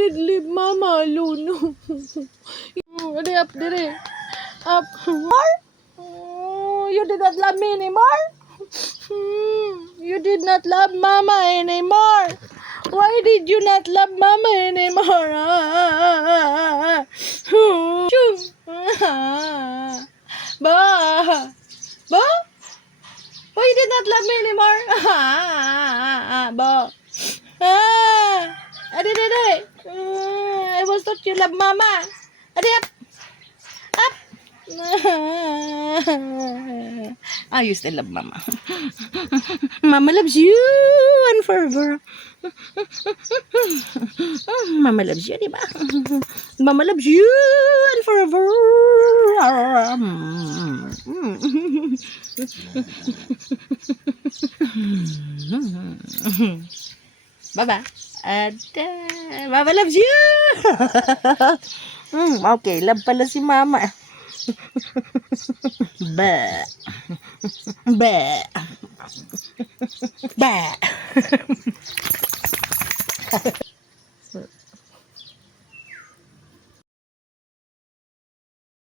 did leave Mama alone. Hurry up, dire. Up. More? You did not love me anymore? You did not love Mama anymore. Why did you not love Mama anymore? Ba? Ba? Why you did not love me anymore? Ba? Adi. I was thought you love Mama. Adi up. Up. You still love Mama. Mama loves you and forever. Mama loves you, diba? Mama loves you and forever. Baba. Mama loves you. Okay, love pala si Mama. Ba. Ba. Ba.